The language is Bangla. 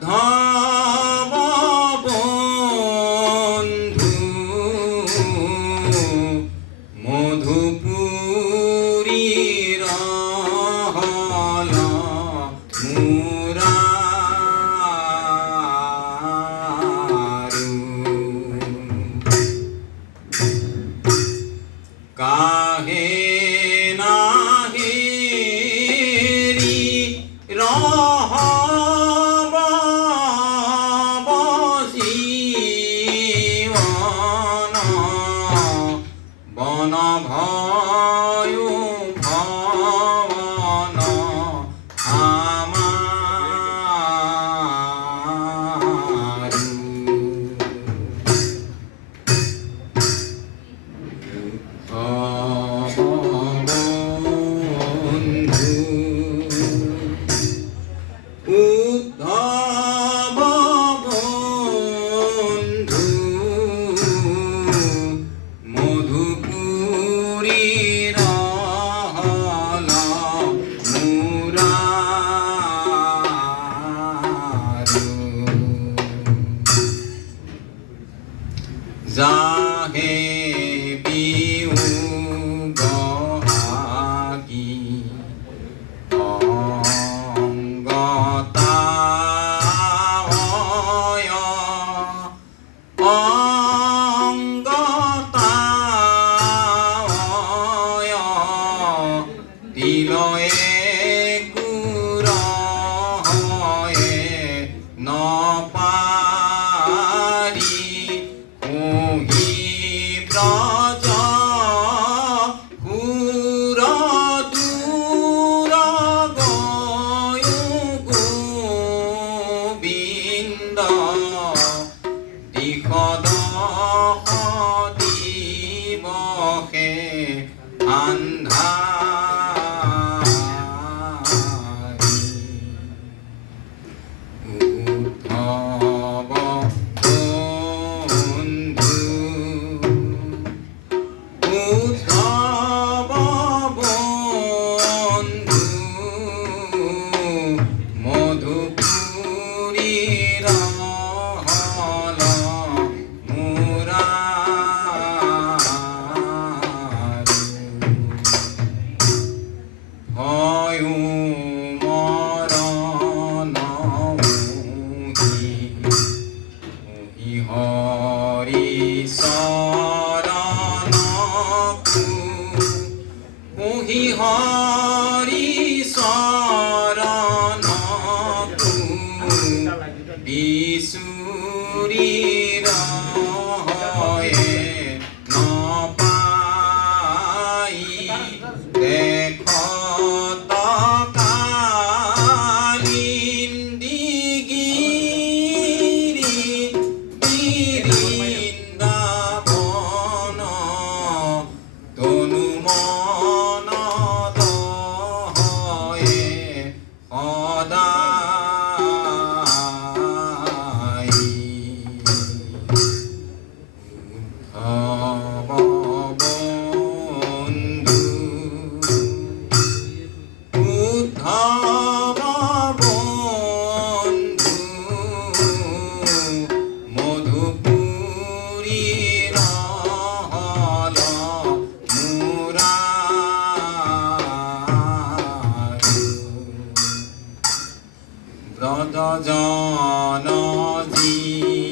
উদ্ধব বন্ধু মধুপুরীর হল মুরারু কাহে নাহেরি রহব বসিবন বন ভয় ভবন আমারু উদ্ধব বন্ধু মধুপুরীর হল মুরারু যাহে বিয়োগ আগি অঙ্গতায় অঙ্গতায় তিলয়ে কুরহয়ে নপারি ওহি ব্রজ হুর দূর গয় গোবিন্দ দিখদহ দিবসে আন্ধারি উদ্ধব বন্ধু উদ্ধব বন্ধু মধুপুরীর হল মুরারু ভয় মরণ মোহি হরি শরণ মোহি হরি শরণ বিশুরীর হয়ে নপাই দেখত কালিন্দিগিরি বৃন্দাবন তনু মন দহয়ে সদাই উদ্ধব বন্ধু উদ্ধব বন্ধু মধুপুরীর হল মুরারু ব্রজজন জি